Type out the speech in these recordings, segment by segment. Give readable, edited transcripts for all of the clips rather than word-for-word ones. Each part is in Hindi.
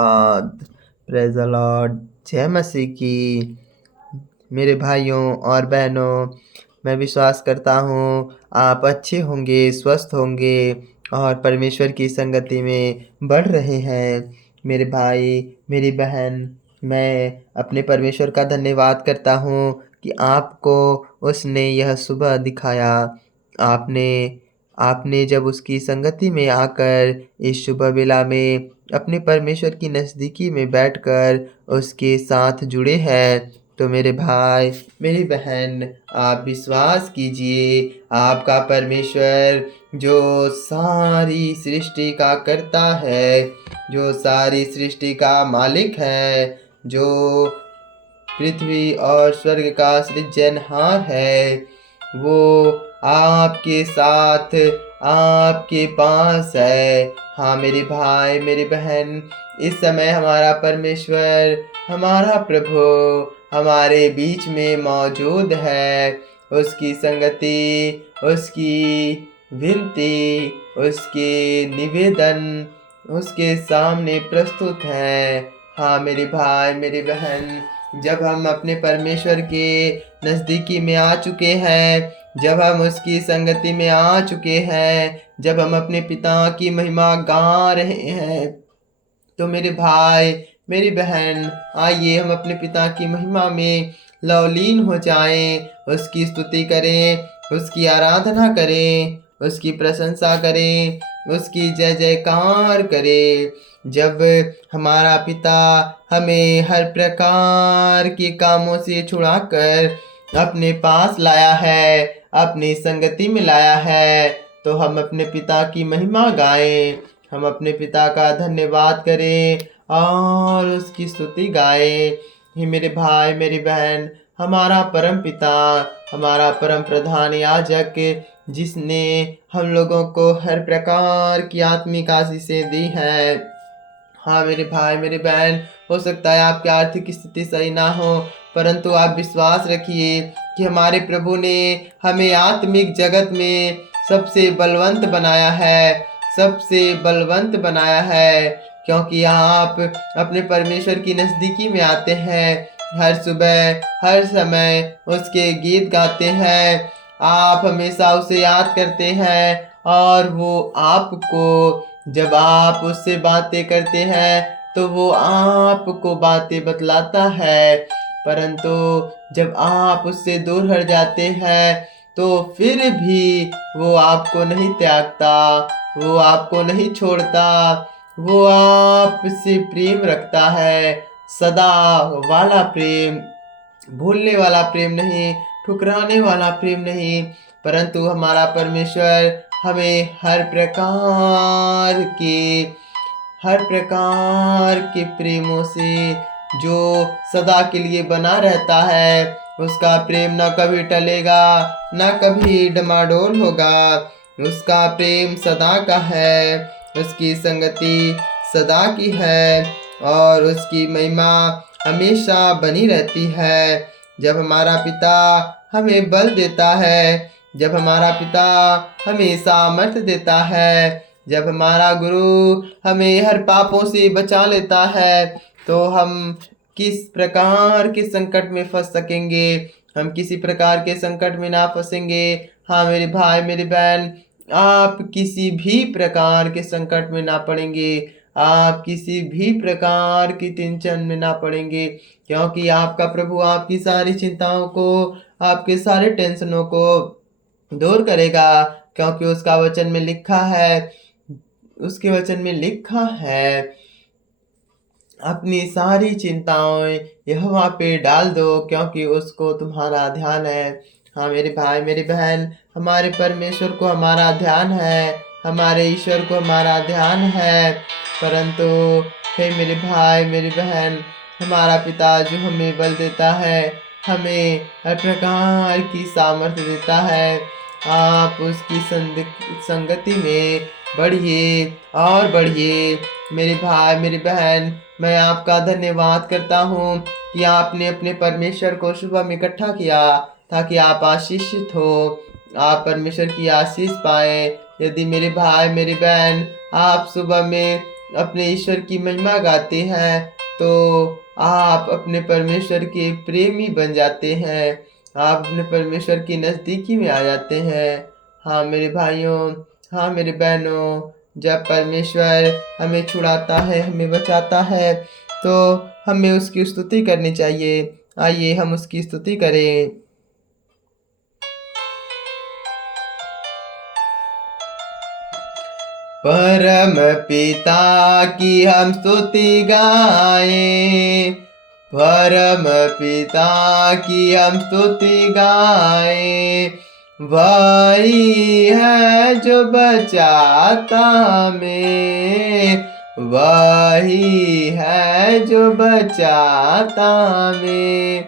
Praise the Lord. जय मसीह की। मेरे भाइयों और बहनों, मैं विश्वास करता हूँ आप अच्छे होंगे, स्वस्थ होंगे और परमेश्वर की संगति में बढ़ रहे हैं। मेरे भाई, मेरी बहन, मैं अपने परमेश्वर का धन्यवाद करता हूँ कि आपको उसने यह सुबह दिखाया। आपने आपने जब उसकी संगति में आकर इस शुभ बेला में अपने परमेश्वर की नज़दीकी में बैठकर उसके साथ जुड़े हैं, तो मेरे भाई, मेरी बहन, आप विश्वास कीजिए, आपका परमेश्वर जो सारी सृष्टि का कर्ता है, जो सारी सृष्टि का मालिक है, जो पृथ्वी और स्वर्ग का सृजनहार है, वो आपके साथ, आपके पास है। हाँ मेरे भाई, मेरी बहन, इस समय हमारा परमेश्वर, हमारा प्रभु हमारे बीच में मौजूद है। उसकी संगति, उसकी विनती, उसके निवेदन उसके सामने प्रस्तुत हैं। हाँ मेरे भाई, मेरी बहन, जब हम अपने परमेश्वर के नज़दीकी में आ चुके हैं, जब हम उसकी संगति में आ चुके हैं, जब हम अपने पिता की महिमा गा रहे हैं, तो मेरे भाई, मेरी बहन, आइए हम अपने पिता की महिमा में लवलीन हो जाएं, उसकी स्तुति करें, उसकी आराधना करें, उसकी प्रशंसा करें, उसकी जय जयकार करें। जब हमारा पिता हमें हर प्रकार के कामों से छुड़ाकर अपने पास लाया है, अपनी संगति में लाया है, तो हम अपने पिता की महिमा गाएं, हम अपने पिता का धन्यवाद करें और उसकी स्तुति गाएं। हे मेरे भाई, मेरी बहन, हमारा परम पिता, हमारा परम प्रधान याजक, जिसने हम लोगों को हर प्रकार की आत्मिक आशीषें दी हैं। हाँ मेरे भाई, मेरी बहन, हो सकता है आपकी आर्थिक स्थिति सही ना हो, परंतु आप विश्वास रखिए कि हमारे प्रभु ने हमें आत्मिक जगत में सबसे बलवंत बनाया है, सबसे बलवंत बनाया है, क्योंकि आप अपने परमेश्वर की नज़दीकी में आते हैं, हर सुबह, हर समय उसके गीत गाते हैं, आप हमेशा उसे याद करते हैं और वो आपको, जब आप उससे बातें करते हैं तो वो आपको बातें बतलाता है, परंतु जब आप उससे दूर हट जाते हैं तो फिर भी वो आपको नहीं त्यागता, वो आपको नहीं छोड़ता, वो आपसे प्रेम रखता है, सदा वाला प्रेम, भूलने वाला प्रेम नहीं, ठुकराने वाला प्रेम नहीं, परंतु हमारा परमेश्वर हमें हर प्रकार के प्रेमों से, जो सदा के लिए बना रहता है, उसका प्रेम न कभी टलेगा, न कभी डमाडोल होगा। उसका प्रेम सदा का है, उसकी संगति सदा की है और उसकी महिमा हमेशा बनी रहती है। जब हमारा पिता हमें बल देता है, जब हमारा पिता हमें सामर्थ्य देता है, जब हमारा गुरु हमें हर पापों से बचा लेता है, तो हम किस प्रकार के संकट में फंस सकेंगे, हम किसी प्रकार के संकट में ना फंसेंगे। हाँ मेरे भाई, मेरी बहन, आप किसी भी प्रकार के संकट में ना पड़ेंगे, आप किसी भी प्रकार की टेंशन में ना पड़ेंगे, क्योंकि आपका प्रभु आपकी सारी चिंताओं को, आपके सारे टेंशनों को दूर करेगा, क्योंकि उसका वचन में लिखा है, उसके वचन में लिखा है, अपनी सारी चिंताएं यहोवा पे डाल दो, क्योंकि उसको तुम्हारा ध्यान है। हाँ मेरे भाई, मेरी बहन, हमारे परमेश्वर को हमारा ध्यान है, हमारे ईश्वर को हमारा ध्यान है, परंतु हे मेरे भाई, मेरी बहन, हमारा पिता जो हमें बल देता है, हमें हर प्रकार की सामर्थ्य देता है, आप उसकी संगति में बढ़िए और बढ़िए। मेरे भाई, मेरी बहन, मैं आपका धन्यवाद करता हूँ कि आपने अपने परमेश्वर को सुबह में इकट्ठा किया ताकि आप आशीषित हो, आप परमेश्वर की आशीष पाएं। यदि मेरे भाई, मेरी बहन, आप सुबह में अपने ईश्वर की महिमा गाते हैं तो आप अपने परमेश्वर के प्रेमी बन जाते हैं। आप अपने परमेश्वर की नज़दीकी में आ जाते हैं। हाँ मेरे भाइयों, हाँ मेरे बहनों, जब परमेश्वर हमें छुड़ाता है, हमें बचाता है, तो हमें उसकी स्तुति करनी चाहिए। आइए हम उसकी स्तुति करें। परम पिता की हम स्तुति गाएं, परम पिता की हम स्तुति गाएं। वही है जो बचाता हमें, वही है जो बचाता हमें।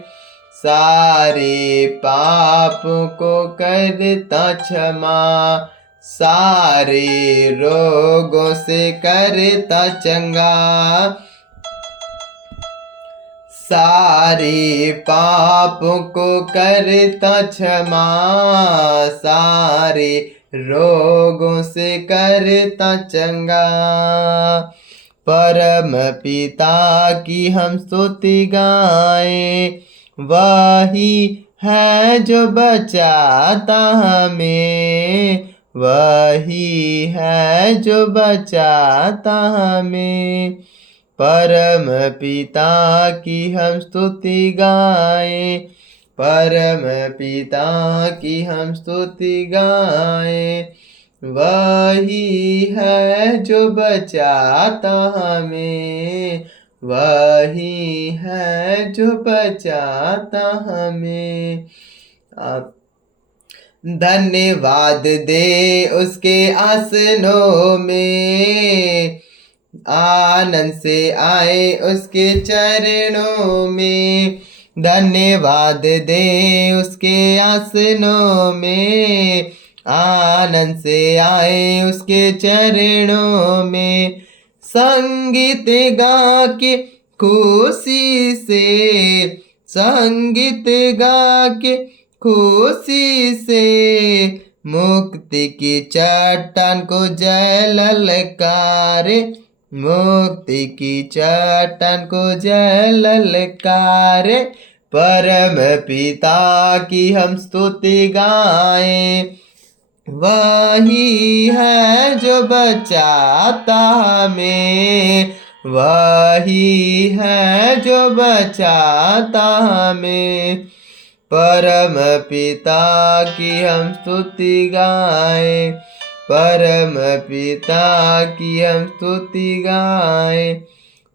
सारे पापों को करता क्षमा, सारे रोगों से करता चंगा। सारे पापों को करता क्षमा, सारे रोगों से करता चंगा। परम पिता की हम स्तुति गाएं, वही है जो बचाता हमें, वही है जो बचाता हमें। परम पिता की हम स्तुति गाएं, परम पिता की हम स्तुति गाएं। वही है जो बचाता हमें, वही है जो बचाता हमें। आप धन्यवाद दे उसके आसनों में, आनंद से आए उसके चरणों में। धन्यवाद दे उसके आसनों में, आनंद से आए उसके चरणों में। संगीत गा के खुशी से, संगीत गा के खुशी से, मुक्ति की चट्टान को जय ललकारे, मुक्ति की चट्टान को जय ललकारे। परम पिता की हम स्तुति गाएं, वही है जो बचाता हमें, वही है जो बचाता हमें। परम पिता की हम स्तुति गाएं, परम पिता की हम स्तुति गाएं।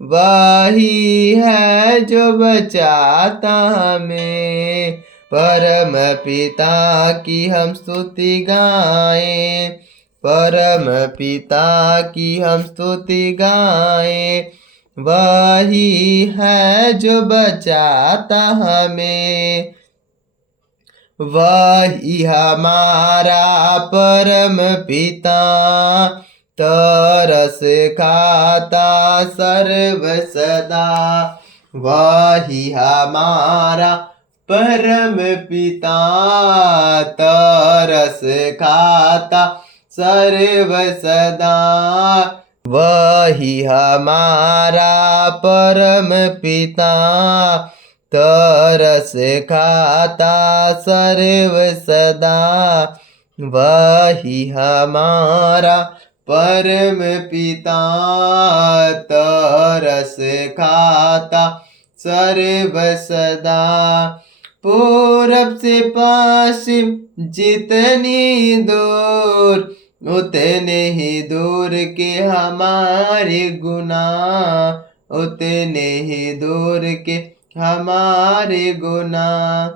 वही है जो बचाता हमें, परम पिता की हम स्तुति गाएं, परम पिता की हम स्तुति गाएं। वही है जो बचाता हमें, वही हमारा परम पिता, तरस खाता सर्व सदा। वही हमारा परम पिता, तरस खाता सर्व सदा। वही हमारा परम पिता, तरस खाता सर्व सदा। वही हमारा परम पिता, तरस खाता सर्व सदा। पूरब से पश्चिम जितनी दूर, उतने ही दूर के हमारे गुनाह, उतने ही दूर के हमारे गुनाह।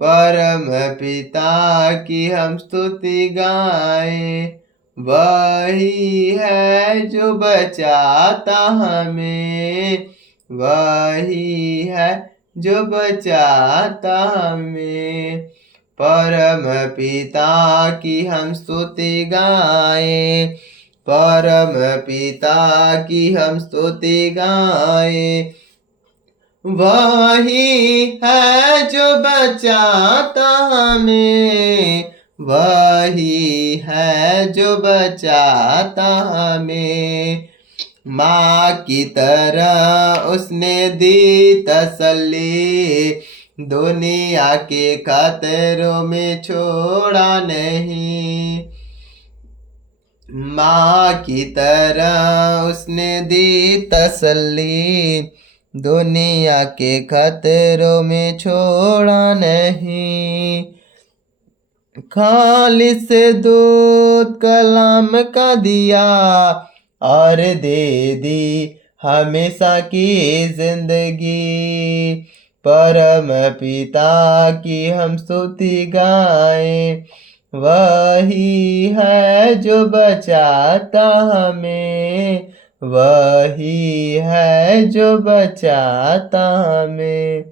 परम पिता की हम स्तुति गाएं, वही है जो बचाता हमें, वही है जो बचाता हमें। परम पिता की हम स्तुति गाएं, परम पिता की हम स्तुति गाएं। वही है जो बचाता हमें, वही है जो बचाता हमें। माँ की तरह उसने दी तसल्ली, दुनिया के खतरों में छोड़ा नहीं। माँ की तरह उसने दी तसल्ली, दुनिया के खतरों में छोड़ा नहीं। खालिस दूध कलाम का दिया और दे दी हमेशा की जिंदगी। परम पिता की हम स्तुति गाएं, वही है जो बचाता हमें, वही है जो बचाता हमें।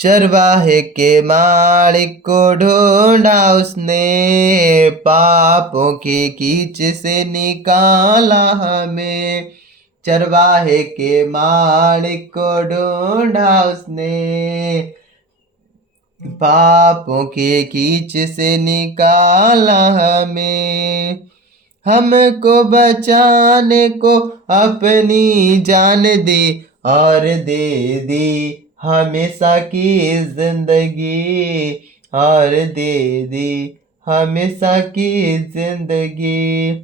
चरवाहे के मालिक को ढूंढा उसने, पापों की कीच से निकाला हमें। चरवाहे के मालिक को ढूंढा उसने, पापों के कीच से निकाला हमें। हमको बचाने को अपनी जान दी और दे दी हमेशा की जिंदगी, और दे दी हमेशा की जिंदगी।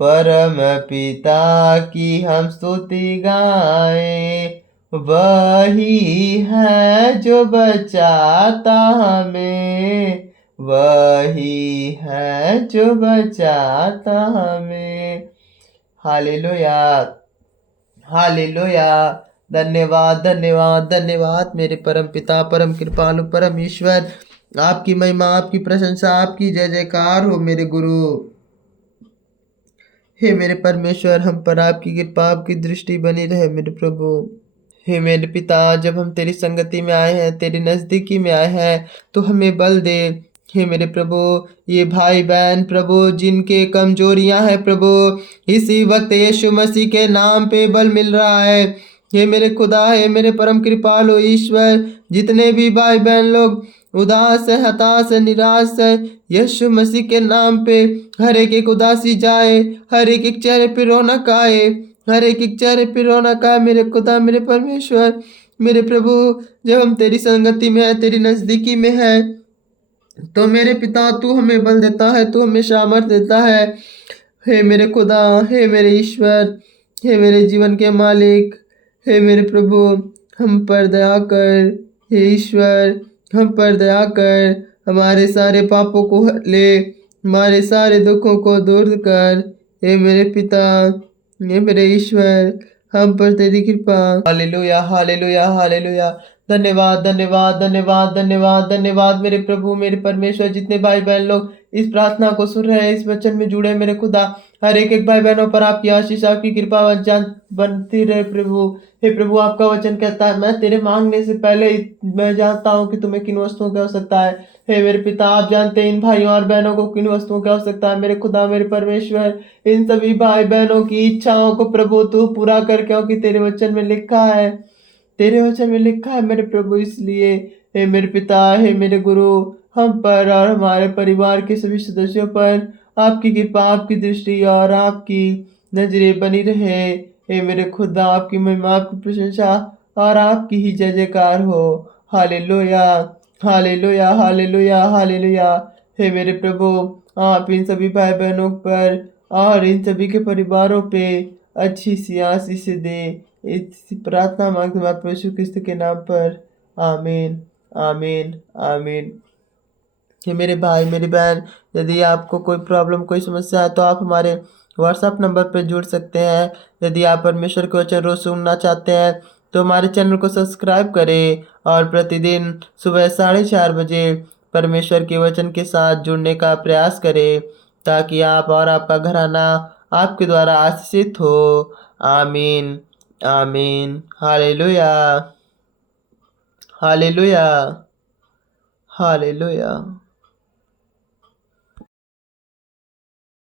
परम पिता की हम स्तुति गाएं, वही है जो बचाता हमें, वही है जो बचाता हमें। Hallelujah, hallelujah. धन्यवाद, धन्यवाद, धन्यवाद मेरे परम पिता, परम कृपालु, परम ईश्वर। आपकी महिमा, आपकी प्रशंसा, आपकी जय जयकार हो मेरे गुरु। हे मेरे परमेश्वर, हम पर आपकी कृपा, आपकी दृष्टि बनी रहे मेरे प्रभु। हे मेरे पिता, जब हम तेरी संगति में आए हैं, तेरी नज़दीकी में आए हैं, तो हमें बल दे। हे मेरे प्रभु, ये भाई बहन प्रभु जिनके कमजोरियां हैं प्रभु, इसी वक्त यीशु मसीह के नाम पे बल मिल रहा है। हे मेरे खुदा, हे मेरे परम कृपालु ईश्वर, जितने भी भाई बहन लोग उदास है, हताश है, निराश है, यीशु मसीह के नाम पे हर एक उदासी जाए, हर एक चेहरे पे रौनक आए, हर एक चेहरे पे रौनक आए मेरे खुदा, मेरे परमेश्वर, मेरे प्रभु। जब हम तेरी संगति में है, तेरी नज़दीकी में है, तो मेरे पिता तू हमें बल देता है, तू हमें सामर्थ देता है। हे मेरे खुदा, हे मेरे ईश्वर, हे मेरे जीवन के मालिक, हे मेरे प्रभु, हम पर दया कर। हे ईश्वर, हम पर दया कर, हमारे सारे पापों को ले, हमारे सारे दुखों को दूर कर। हे मेरे पिता, हे मेरे ईश्वर, हम पर तेरी कृपा। Hallelujah, hallelujah, hallelujah. धन्यवाद, धन्यवाद, धन्यवाद, धन्यवाद, धन्यवाद मेरे प्रभु, मेरे परमेश्वर। जितने भाई बहन लोग इस प्रार्थना को सुन रहे हैं, इस वचन में जुड़े मेरे खुदा, हर एक भाई बहनों पर आपकी आशीष, आपकी कृपा बनती रहे प्रभु। हे प्रभु, आपका वचन कहता है, मैं तेरे मांगने से पहले मैं जानता हूँ कि तुम्हें किन वस्तुओं की आवश्यकता है। हे मेरे पिता, आप जानते हैं इन भाइयों और बहनों को किन वस्तुओं की आवश्यकता है। मेरे खुदा, मेरे परमेश्वर, इन सभी भाई बहनों की इच्छाओं को प्रभु तू पूरा कर, क्योंकि तेरे वचन में लिखा है, तेरे वचन में लिखा है मेरे प्रभु। इसलिए हे मेरे पिता, हे मेरे गुरु, हम पर और हमारे परिवार के सभी सदस्यों पर आपकी कृपा, आपकी दृष्टि और आपकी नजरें बनी रहे। हे मेरे खुदा, आपकी महिमा, आपकी प्रशंसा और आपकी ही जय जयकार हो। Hallelujah, hallelujah, hallelujah, hallelujah. हे मेरे प्रभु, आप इन सभी भाई बहनों पर और इन सभी के परिवारों पे अच्छी सी आशीष दे। इस प्रार्थना मांगते हैं प्रभु यीशु क्रिस्त के नाम पर। आमीन, आमीन, आमीन। कि मेरे भाई, मेरी बहन, यदि आपको कोई प्रॉब्लम, कोई समस्या है, तो आप हमारे व्हाट्सएप नंबर पर जुड़ सकते हैं। यदि आप परमेश्वर के वचन रोज सुनना चाहते हैं, तो हमारे चैनल को सब्सक्राइब करें और प्रतिदिन सुबह 4:30 बजे परमेश्वर के वचन के साथ जुड़ने का प्रयास करें, ताकि आप और आपका घराना आपके द्वारा आशीषित हो। आमीन, आमीन। Hallelujah, hallelujah, hallelujah.